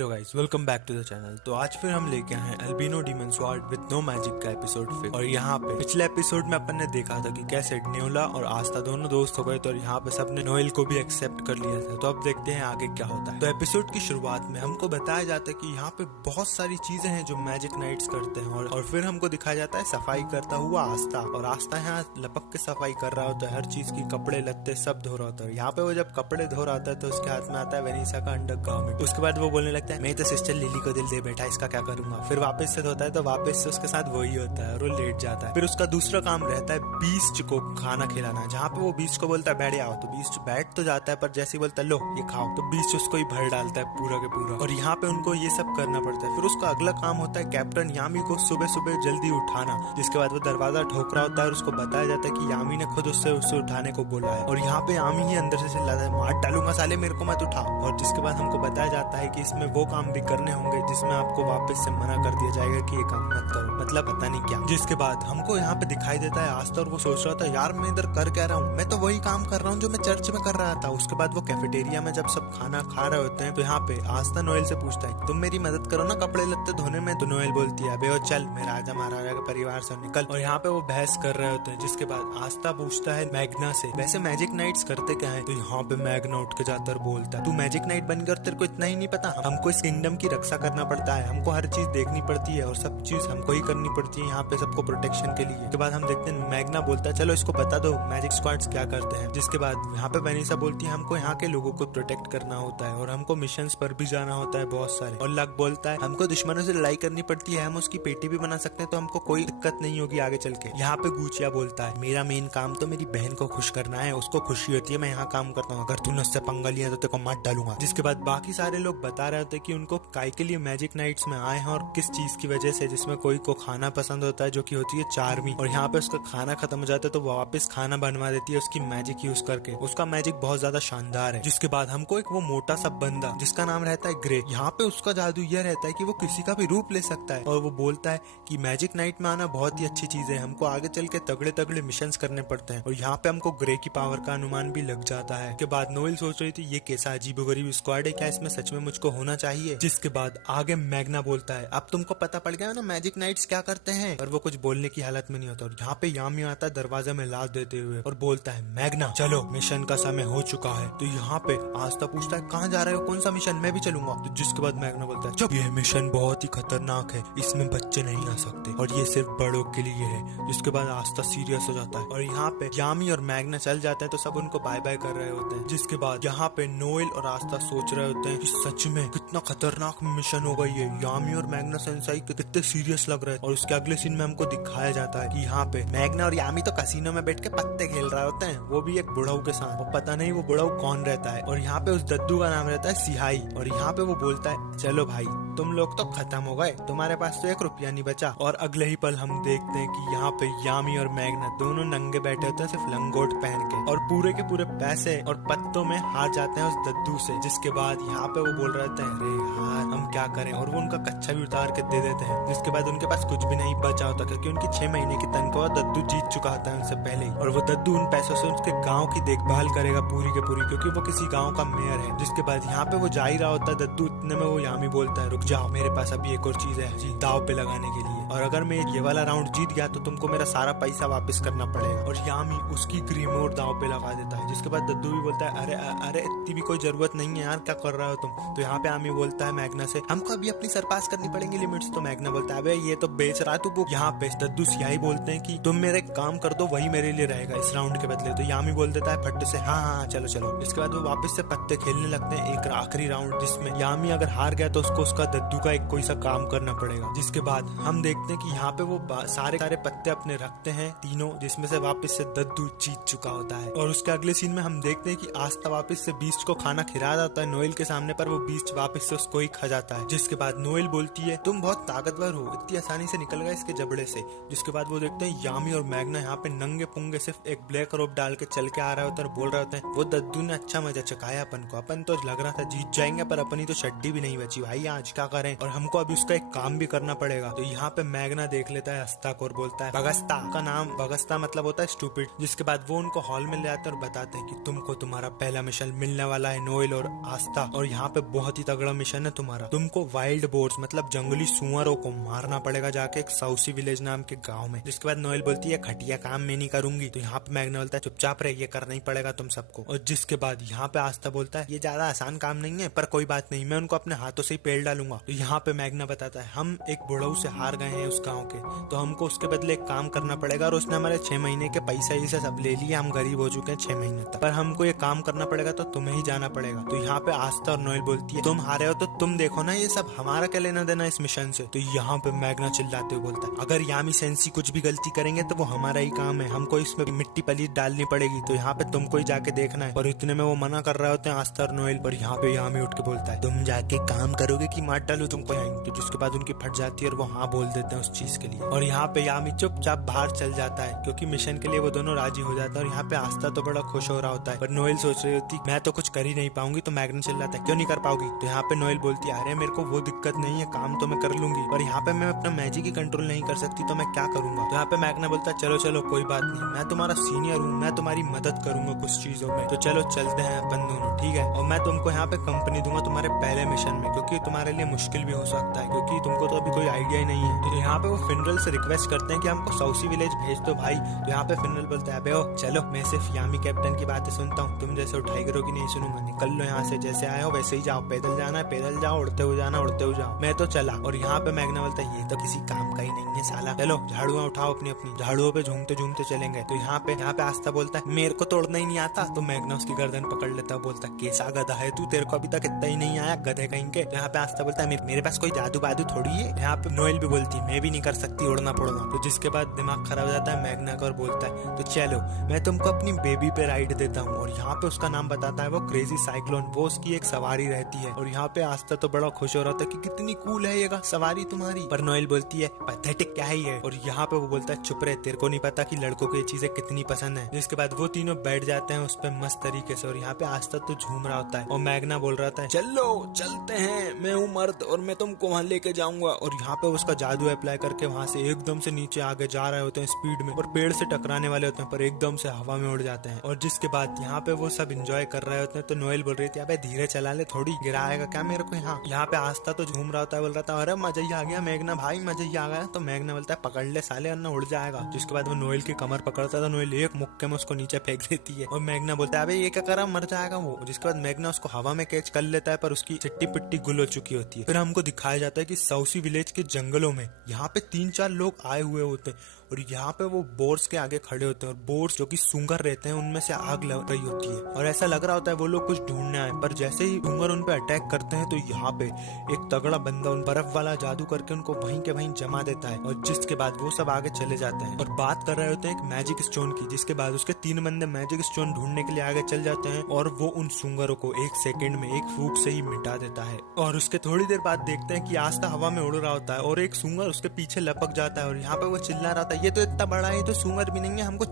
Hello guys, welcome back to the channel. तो आज फिर हम लेके आए हैं albino demon sword with no magic का एपिसोड फिर। और यहाँ पे पिछले एपिसोड में अपन ने देखा था कि कैसे न्योला और आस्था दोनों दोस्त हो गए थे और यहाँ पे सबने नोएल को भी एक्सेप्ट कर लिया था। तो अब देखते हैं आगे क्या होता है। तो एपिसोड की शुरुआत में हमको बताया जाता है कि यहाँ पे बहुत सारी चीजें हैं जो मैजिक नाइट्स करते हैं और फिर हमको दिखाया जाता है सफाई करता हुआ आस्था। और आस्था यहाँ लपक के सफाई कर रहा होता है, हर चीज की कपड़े लत्ते सब धो रहा होता है। यहाँ पे वो जब कपड़े धो रहा होता है तो उसके हाथ में आता है वेनिसा का अंडर गारमेंट। उसके बाद वो बोलने लगता है मैं तो सिस्टर लिली को दिल दे बैठा, इसका क्या करूंगा। फिर वापस से धोता है तो वापस से उसके साथ वही होता है और वो लेट जाता है। फिर उसका दूसरा काम रहता है बीस्ट को खाना खिलाना, जहाँ पे वो बीस्ट को बोलता है बैठ आओ, तो बीस्ट बैठ तो जाता है पर जैसे ही बोलता है लो ये खाओ तो बीस्ट उसको ही भर डालता है पूरा के पूरा। और यहाँ पे उनको ये सब करना पड़ता है। फिर उसका अगला काम होता है कैप्टन यामी को सुबह सुबह जल्दी उठाना, जिसके बाद वो दरवाजा ठोक रहा होता है और उसको बताया जाता है कि यामी ने खुद उससे उठाने को बोला है। और यहाँ पे यामी ही अंदर से चिल्लाता है मार डालूंगा साले, मेरे को मत उठा। और जिसके बाद हमको बताया जाता है कि इसमें वो काम भी करने होंगे जिसमें आपको वापस से मना कर दिया जाएगा कि ये काम मत करो, मतलब पता नहीं क्या। जिसके बाद हमको यहाँ पे दिखाई देता है आस्था और वो सोच रहा था यार मैं इधर कर क्या रहा हूँ, मैं तो वही काम कर रहा हूँ जो मैं चर्च में कर रहा था। उसके बाद वो कैफेटेरिया में जब सब खाना खा रहे होते हैं तो यहाँ पे आस्था नोएल से पूछता है तुम मेरी मदद करो ना कपड़े लत्ते धोने में। तो नोएल बोलती है अबे ओ चल मेरा राजा महाराजा के परिवार से निकल। और यहाँ पे वो बहस कर रहे होते हैं। जिसके बाद आस्था पूछता है मैग्ना से वैसे मैजिक नाइट्स करते क्या है। तो यहाँ पे मैग्ना उठ के जाता है बोलता है तू मैजिक नाइट बन गया और तेरे को इतना ही नहीं पता, हमको इस किंगडम की रक्षा करना पड़ता है, हमको हर चीज देखनी पड़ती है और सब चीज हमको ही करनी पड़ती है यहाँ पे सबको प्रोटेक्शन के लिए। के बाद हम देखते हैं मैग्ना बोलता है चलो इसको बता दो मैजिक स्क्वाड्स क्या करते हैं। जिसके बाद यहाँ पे वेनिसा बोलती है हमको यहाँ के लोगों को प्रोटेक्ट करना होता है और हमको मिशंस पर भी जाना होता है बहुत सारे। और लक बोलता है हमको दुश्मनों से लड़ाई करनी पड़ती है, हम उसकी पेटी भी बना सकते हैं तो हमको कोई दिक्कत नहीं होगी आगे चल के। यहाँ पे गुचिया बोलता है मेरा मेन काम तो मेरी बहन को खुश करना है, उसको खुशी होती है मैं यहाँ काम करता हूँ, अगर तूने उससे पंगा लिया तो तेरे को मार डालूंगा। जिसके बाद बाकी सारे लोग बता रहे होते कि उनको काय के लिए मैजिक नाइट्स में आए हैं और किस चीज की वजह से, जिसमें कोई को खाना पसंद होता है जो कि होती है चार्मी। और यहाँ पे उसका खाना खत्म हो जाता है तो वो वापस खाना बनवा देती है उसकी मैजिक यूज करके। उसका मैजिक बहुत ज्यादा शानदार है। जिसके बाद हमको एक वो मोटा सा बंदा जिसका नाम रहता है ग्रे, यहाँ पे उसका जादू यह रहता है कि वो किसी का भी रूप ले सकता है। और वो बोलता है कि मैजिक नाइट में आना बहुत ही अच्छी चीज है, हमको आगे चल के तगड़े तगड़े मिशन करने पड़ते हैं। और यहाँ पे हमको ग्रे की पावर का अनुमान भी लग जाता है। के बाद नोएल सोच रही थी ये कैसा अजीबोगरीब स्क्वाड है, क्या इसमें सच में मुझको होना चाहिए। जिसके बाद आगे मैग्ना बोलता है अब तुमको पता पड़ गया ना मैजिक नाइट्स क्या करते हैं। और वो कुछ बोलने की हालत में नहीं होता। और यहाँ पे यामी आता है दरवाजा में लात देते हुए और बोलता है मैग्ना चलो मिशन का समय हो चुका है। तो यहाँ पे आस्था पूछता है कहाँ जा रहे हो, कौन सा मिशन, मैं भी चलूंगा। तो जिसके बाद मैग्ना बोलता है चुप, ये मिशन बहुत ही खतरनाक है, इसमें बच्चे नहीं आ सकते और ये सिर्फ बड़ों के लिए है। जिसके बाद आस्था सीरियस हो जाता है और यहाँ पे यामी और मैग्ना चल जाते हैं तो सब उनको बाय बाय कर रहे होते हैं। जिसके बाद यहाँ पे नोएल और आस्था सोच रहे होते हैं कि सच में कितना खतरनाक मिशन होगा ये, यामी और मैग्ना सेंसाई कितने सीरियस लग रहे हैं। और उसके अगले सीन में हमको दिखाया जाता है कि यहाँ पे मैग्ना और यामी तो कैसीनो में बैठ के पत्ते खेल रहे होते हैं, वो भी एक बुढ़ाऊ के साथ। वो पता नहीं वो बुढ़ाऊ कौन रहता है। और यहाँ पे उस दद्दू का नाम रहता है सिहाई। और यहाँ पे वो बोलता है चलो भाई तुम लोग तो खत्म हो गए, तुम्हारे पास तो 1 रुपया नहीं बचा। और अगले ही पल हम देखते हैं कि यहाँ पे यामी और मैग्ना दोनों नंगे बैठे होते हैं सिर्फ लंगोट पहन के और पूरे के पूरे पैसे और पत्तों में हार जाते हैं उस दद्दू से। जिसके बाद यहाँ पे वो बोल रहे थे अरे यार हम क्या करें, और वो उनका कच्चा भी उतार के दे देते हैं। जिसके बाद उनके पास कुछ भी नहीं बचा होता क्योंकि उनकी 6 महीने की तनख्वाह दद्दू जीत चुका होता है उनसे पहले ही। और वो दद्दू उन पैसों से उसके गाँव की देखभाल करेगा पूरी के पूरी, क्योंकि वो किसी गाँव का मेयर है। जिसके बाद यहाँ पे वो जा ही रहा होता है दद्दू, इतने में वो यामी बोलता है रुक जाओ मेरे पास अभी एक और चीज है जी दाव पे लगाने के लिए, और अगर मैं ये वाला राउंड जीत गया तो तुमको मेरा सारा पैसा वापस करना पड़ेगा। और यामी उसकी ग्रीमोर दाव पे लगा देता है। जिसके बाद दद्दू भी बोलता है अरे अरे इतनी भी कोई जरूरत नहीं है यार, क्या कर रहा हो तुम। तो यहाँ पे यामी बोलता है मैग्ना से हमको अभी अपनी सरपास करनी पड़ेंगी लिमिट्स। तो मैग्ना बोलता है ये तो बेच रहा है तू बुक। यहाँ पे दद्दू सियाही बोलते हैं कि तुम मेरे काम कर दो वही मेरे लिए रहेगा इस राउंड के बदले। तो यामी बोल देता है फट से हाँ हाँ चलो चलो। इसके बाद वो वापस से पत्ते खेलने लगते हैं एक आखिरी राउंड, जिसमें यामी अगर हार गया तो उसको उसका दद्दू का एक कोई सा काम करना पड़ेगा। जिसके बाद हम देखते हैं कि यहाँ पे वो सारे पत्ते अपने रखते हैं तीनों, जिसमें से वापस से दद्दू जीत चुका होता है। और उसके अगले सीन में हम देखते हैं कि आस्था वापस से बीस्ट को खाना खिला जाता है नोएल के सामने, पर वो बीस्ट वापस से उसको ही खा जाता है। जिसके बाद नोएल बोलती है तुम बहुत ताकतवर हो, इतनी आसानी से निकल गए इसके जबड़े से। जिसके बाद वो देखते हैं यामी और मैग्ना यहाँ पे नंगे पुंगे सिर्फ एक ब्लैक रोब डाल के चल के आ रहे होते हैं और बोल रहे होते हैं वो दद्दू ने अच्छा मजा चकाया अपन को, अपन तो लग रहा था जीत जाएंगे पर अपनी तो शट हड्डी भी नहीं बची भाई, आज क्या करें, और हमको अभी उसका एक काम भी करना पड़ेगा। तो यहाँ पे मैग्ना देख लेता है अस्ता को और बोलता है बगस्ता, का नाम बगस्ता मतलब होता है स्टूपिड। जिसके बाद वो उनको हॉल में ले आते हैं और बताते हैं कि तुमको तुम्हारा पहला मिशन मिलने वाला है नोएल और आस्था, और यहाँ पे बहुत ही तगड़ा मिशन है तुम्हारा। तुमको वाइल्ड बोर्स मतलब जंगली सुअरों को मारना पड़ेगा जाके एक साउसी विलेज नाम के गाँव में। जिसके बाद नोएल बोलती है खटिया काम मैं नहीं करूंगी। तो यहाँ पे मैग्ना बोलता है चुपचाप रहे, ये करना ही पड़ेगा तुम सबको। और जिसके बाद यहाँ पे आस्था बोलता है ये ज्यादा आसान काम नहीं है, पर कोई बात नहीं, मैं उनको अपने हाथों से ही पेल डालूंगा। तो यहाँ पे मैग्ना बताता है हम एक बुढ़ऊ से हार गए हैं उस गाँव के, तो हमको उसके बदले एक काम करना पड़ेगा, और उसने हमारे 6 महीने के पैसा ही से सब ले लिया, हम गरीब हो चुके हैं 6 महीने तक, पर हमको ये काम करना पड़ेगा, तो तुम्हें ही जाना पड़ेगा। तो यहाँ पे आस्था और नोएल बोलती है तुम हारे हो तो तुम देखो ना, ये सब हमारा क्या लेना देना इस मिशन से। तो यहाँ पे मैग्ना चिल्लाते हुए बोलता है अगर यामी सेंसी कुछ भी गलती करेंगे तो वो हमारा ही काम है, हमको इसमें मिट्टी पलीत डालनी पड़ेगी, तो यहाँ पे तुमको ही जाके देखना है। और इतने में वो मना कर रहे होते हैं आस्था और नोएल, पर यहाँ पे यामी उठ के बोलता है तुम जाके काम करोगे कि मार डालू तुमको यहाँ। तो जिसके बाद उनकी फट जाती है और वो हाँ बोल देते हैं उस चीज के लिए। और यहाँ पे यामी चुपचाप बाहर चल जाता है क्योंकि मिशन के लिए वो दोनों राजी हो जाता है। और यहाँ पे आस्था तो बड़ा खुश हो रहा होता है, पर नोएल सोच रही होती मैं तो कुछ कर ही नहीं पाऊंगी। तो मैग्ना चिल्लाता है क्यों नहीं कर पाओगी। तो यहाँ पे नोएल बोलती है अरे मेरे को वो दिक्कत नहीं है, काम तो मैं कर लूंगी, पर यहाँ पे मैं अपना मैजिक ही कंट्रोल नहीं कर सकती, तो मैं क्या करूंगा। तो यहाँ पे मैग्ना बोलता है चलो चलो कोई बात नहीं, मैं तुम्हारा सीनियर हूँ, मैं तुम्हारी मदद करूंगा कुछ चीजों में, तो चलो चलते हैं अपन दोनों, ठीक है। और मैं तुमको यहाँ पे कंपनी दूंगा तुम्हारे पहले मिशन में, क्योंकि तुम्हारे लिए मुश्किल भी हो सकता है, क्योंकि तुमको तो अभी कोई आइडिया ही नहीं है। तो यहाँ पे वो फिनरल से रिक्वेस्ट करते हैं कि हमको साउसी विलेज भेज दो भाई। तो यहाँ पे फिनरल बोलता है ओ चलो, मैं सिर्फ यामी कैप्टन की बातें सुनता हूँ, तुम जैसे टाइगरों की नहीं सुनूंगा, निकल लो यहाँ से, जैसे आए हो वैसे ही जाओ, पैदल जाना है पैदल जाओ, उड़ते हुए जाना उड़ते हुए जाओ, मैं तो चला। और यहाँ पे मैग्ना बोलता है ये तो किसी काम का ही नहीं है साला, चलो झाड़ुआ उठाओ अपनी अपनी, झाड़ुओं पे झूमते झूमते चलेंगे। तो यहाँ पे आस्था बोलता है मेरे को तोड़ना ही नहीं आता। तो मैग्ना उसकी गर्दन पकड़ लेता है, बोलता है कैसा गधा है तू, तेरे को अभी तक इतना ही नहीं आया गधे कहीं के। तो यहाँ पे आस्था बोलता है मेरे पास कोई जादू बादू थोड़ी है। यहाँ पे नोएल भी बोलती है मैं भी नहीं कर सकती उड़ना फोड़ना। तो जिसके बाद दिमाग खराब हो जाता है मैग्ना का और बोलता है तो चलो मैं तुमको अपनी बेबी पे राइड देता हूँ। और यहाँ पे उसका नाम बताता है वो क्रेजी साइक्लोन, वो उसकी एक सवारी रहती है। और यहाँ पे आस्था तो बड़ा खुश हो रहा था कि कितनी कूल है ये सवारी तुम्हारी, पर नोएल बोलती है पैथेटिक क्या ही है। और यहाँ पे वो बोलता है चुप रहे, तेरे को नहीं पता कि लड़कों को ये चीजें कितनी पसंद है। जिसके बाद वो तीनों बैठ जाते हैं उस पर मस्त तरीके से। और यहाँ पे आस्था तो झूम रहा होता है और मैग्ना बोल रहा था चलो चलते हैं, मैं हूँ मर्द और मैं तुमको वहाँ लेके जाऊंगा। और यहाँ पे उसका जादू अप्लाई करके वहाँ से एकदम से नीचे आगे जा रहे होते हैं स्पीड में, और पेड़ से टकराने वाले होते हैं पर एकदम से हवा में उड़ जाते हैं। और जिसके बाद यहाँ पे वो सब एंजॉय कर रहे होते हैं। तो नोएल बोल रही थी अबे धीरे चला ले, थोड़ी गिराएगा क्या मेरे को यहाँ पे आस्था तो झूम रहा होता है, बोल रहा था अरे मजा ही आ गया मैग्ना भाई, मजा ही आ गया। तो मैग्ना बोलता है पकड़ ले साले वरना उड़ जाएगा। जिसके बाद वो नोएल की कमर पकड़ता था, नोएल एक मुक्के में उसको नीचे फेंक देती है और मैग्ना बोलता है अबे ये क्या करा, मर जाएगा वो। जिसके बाद मैग्ना उसको हवा में कैच कर लेता है पर उसकी चिट्टी पिट्टी गुल हो चुकी होती है। फिर हमको दिखाया जाता है कि साउसी विलेज के जंगलों में यहाँ पे 3-4 लोग आए हुए होते हैं और यहाँ पे वो बोर्ड्स के आगे खड़े होते हैं और बोर्ड्स जो कि सूंगर रहते हैं उनमें से आग लग रही होती है और ऐसा लग रहा होता है वो लोग कुछ ढूंढने आए। पर जैसे ही सूंगर उन पे अटैक करते हैं तो यहाँ पे एक तगड़ा बंदा उन बर्फ वाला जादू करके उनको वहीं के वहीं जमा देता है। और जिसके बाद वो सब आगे चले जाते हैं और बात कर रहे होते हैं एक मैजिक स्टोन की। जिसके बाद उसके 3 बंदे मैजिक स्टोन ढूंढने के लिए आगे चल जाते हैं और वो उन सूंगरों को 1 सेकंड में एक फूंक से ही मिटा देता है। और उसके थोड़ी देर बाद देखते हैं कि आस्था हवा में उड़ रहा होता है और एक सूंगर उसके पीछे लपक जाता है और यहाँ पे वो चिल्ला रहा था ये तो इतना बड़ा है, ये तो सूंगर भी नहीं है, हमको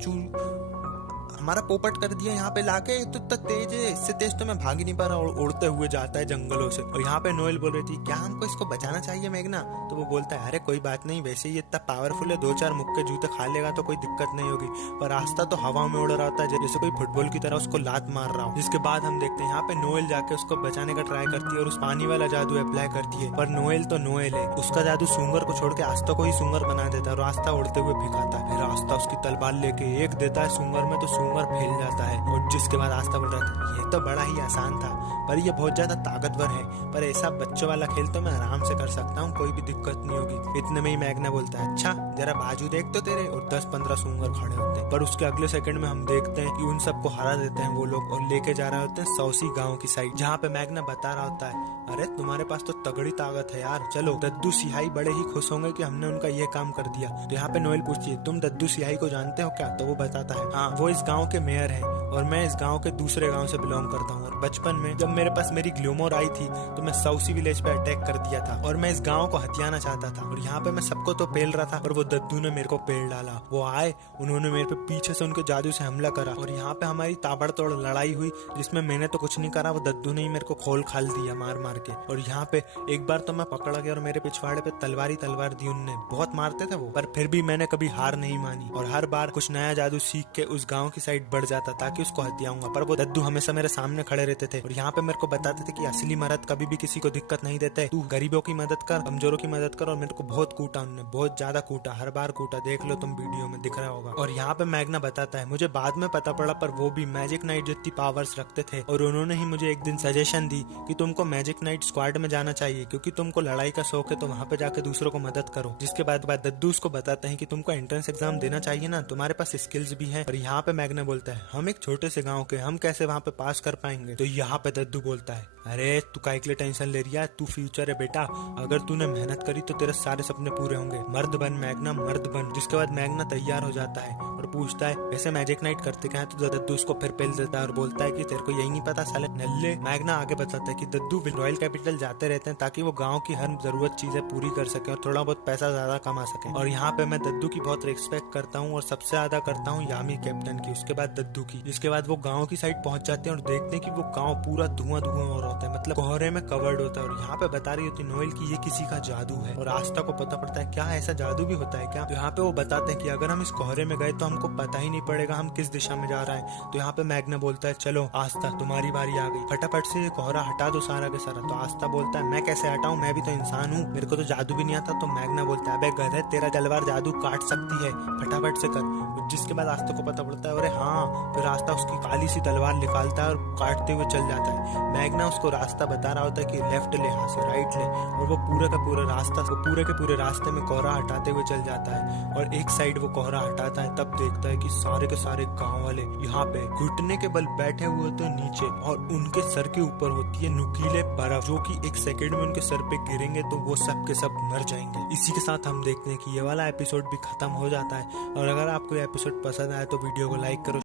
हमारा पोपट कर दिया यहाँ पे लाके, तो इतना तेज है, इससे तेज तो मैं भाग ही नहीं पा रहा। और उड़ते हुए जाता है जंगलों से। और यहाँ पे नोएल बोल रही थी क्या हमको इसको बचाना चाहिए मैग्ना। तो वो बोलता है अरे कोई बात नहीं, वैसे ही इतना पावरफुल है, 2-4 मुक्के जूते खा लेगा तो कोई दिक्कत नहीं होगी। पर रास्ता तो हवा में उड़ रहा होता है जैसे कोई फुटबॉल की तरह उसको लात मार रहा हो। जिसके बाद हम देखते हैं यहाँ पे नोएल जाके उसको बचाने का ट्राई करती है और उस पानी वाला जादू अप्लाई करती है। पर नोएल तो नोएल है, उसका जादू सूंगर को छोड़ के आस्था को ही सूंगर बना देता है और रास्ता उड़ते हुए भिगाता है। फिर रास्ता उसकी तलवार लेके एक देता है सूंगर में तो सूंगर फैल जाता है। और जिसके बाद आस्था बोल रहा था ये तो बड़ा ही आसान था पर ये बहुत ज्यादा ताकतवर है, पर ऐसा बच्चों वाला खेल तो मैं आराम से कर सकता हूँ, कोई भी दिक्कत नहीं होगी। इतने में ही मैग्ना बोलता है अच्छा जरा बाजू देख तो तेरे, और 10-15 सूंगर खड़े होते हैं। पर उसके अगले सेकंड में हम देखते हैं कि उन सबको हरा देते हैं वो लोग और लेके जा रहे होते हैं साउसी गाँव की साइड, जहाँ पे मैग्ना बता रहा होता है अरे तुम्हारे पास तो तगड़ी ताकत है यार, चलो। दद्दू सिहाई बड़े ही खुश होंगे कि हमने उनका ये काम कर दिया। तो यहाँ पे नोएल पूछती है तुम दद्दू सिहाई को जानते हो क्या। तो वो बताता है हाँ वो इस गाँव के मेयर है और मैं इस गांव के दूसरे गांव से बिलोंग करता हूँ। और बचपन में जब मेरे पास मेरी ग्लूमोर आई थी तो मैं साउसी विलेज पे अटैक कर दिया था और मैं इस गांव को हथियाना चाहता था। और यहाँ पे मैं सबको तो पेल रहा था और वो दद्दू ने मेरे को पेल डाला। वो आए, उन्होंने मेरे पे पीछे से उनके जादू से हमला करा और यहाँ पे हमारी ताबड़तोड़ लड़ाई हुई, जिसमें मैंने तो कुछ नहीं करा, वो दद्दू ने ही मेरे को खोल खाल दिया मार मार के। और यहाँ पे एक बार तो मैं पकड़ा गया और मेरे पिछवाड़े पे तलवार दी उनने। बहुत मारते थे वो, पर फिर भी मैंने कभी हार नहीं मानी और हर बार कुछ नया जादू सीख के उस गांव की साइड बढ़ जाता ताकि उसको हथियाऊंगा। पर वो दद्दू हमेशा मेरे सामने खड़े रहते थे और यहाँ पे मेरे को बताते थे कि असली मर्द कभी भी किसी को दिक्कत नहीं देते, तू गरीबों की मदद कर, कमजोरों की मदद कर। और मेरे को बहुत कूटा उन्होंने, बहुत ज्यादा कूटा, हर बार कूटा, देख लो तुम वीडियो में दिख रहा होगा। और यहाँ पे मैग्ना बताता है, मुझे बाद में पता पड़ा पर वो भी मैजिक नाइट जितनी पावर्स रखते थे और उन्होंने ही मुझे एक दिन सजेशन दी कि तुमको मैजिक नाइट स्क्वाड में जाना चाहिए क्योंकि तुमको लड़ाई का शौक है, तो वहाँ पे जाके दूसरों को मदद करो। जिसके बाद दद्दू उसको बताते हैं कि तुमको एंट्रेंस एग्जाम देना चाहिए ना, तुम्हारे पास स्किल्स भी है। और यहाँ पे मैग्ना बोलता है, हम एक छोटे से गाँव के, हम कैसे वहाँ पे पास कर पाएंगे। तो यहाँ पे दद्दू बोलता है, अरे तू काहे के लिए टेंशन ले रही है, तू फ्यूचर है बेटा, अगर तूने मेहनत करी तो तेरे सारे सपने पूरे होंगे, मर्द बन मैग्ना, मर्द बन। जिसके बाद मैग्ना तैयार हो जाता है और पूछता है वैसे मैजिक नाइट करते क्या है, तो दद्दू उसको फिर पेल देता है और बोलता है कि तेरे को यही नहीं पता साले नल्ले। मैग्ना आगे बताता है कि दद्दू रॉयल कैपिटल जाते रहते हैं ताकि वो गाँव की हर जरूरत चीजें पूरी कर सके और थोड़ा बहुत पैसा ज्यादा कमा सके। और यहाँ पे मैं दद्दू की बहुत रिस्पेक्ट करता हूँ और सबसे ज्यादा करता हूँ यामी कैप्टन की, उसके बाद दद्दू की। जिसके बाद वो गाँव की साइड पहुंच जाते हैं और देखते हैं कि वो गाँव पूरा धुआं हो रहा होता है, मतलब कोहरे में कवर्ड होता है। और यहाँ पे बता रही होती नोएल की ये किसी का जादू है और आस्था को पता पड़ता है क्या ऐसा जादू भी होता है क्या। तो यहाँ पे वो बताते हैं कि अगर हम इस कोहरे में गए तो हमको पता ही नहीं पड़ेगा हम किस दिशा में जा रहे हैं। तो यहाँ पे मैग्ना बोलता है, चलो आस्था तुम्हारी बारी आ गई, फटाफट से ये कोहरा हटा दो सारा के सारा। तो आस्था बोलता है, मैं कैसे हटाऊं, मैं भी तो इंसान हूँ, मेरे को तो जादू भी नहीं आता। तो मैग्ना बोलता है, अबे गधे, तेरा तलवार जादू काट सकती है, फटाफट से कर। जिसके बाद आस्था को पता पड़ता है, अरे हाँ, फिर आस्था उसकी काली सी तलवार निकालता है और काटते हुए चल जाता है। मैग्ना उसको रास्ता बता रहा होता है कि लेफ्ट ले, यहाँ से राइट ले, और वो पूरा का पूरा रास्ता, वो पूरे के पूरे रास्ते में कोहरा हटाते हुए चल जाता है। और एक साइड वो कोहरा हटाता है, तब देखता है कि सारे के सारे गांव वाले यहाँ पे घुटने के बल बैठे हुए थे नीचे और उनके सर के ऊपर होती है नुकीले बर्फ, जो कि एक सेकंड में उनके सर पे गिरेंगे तो वो सब के सब मर जाएंगे। इसी के साथ हम देखते हैं कि ये वाला एपिसोड भी खत्म हो जाता है। और अगर आपको ये एपिसोड पसंद आए तो वीडियो को लाइक करो।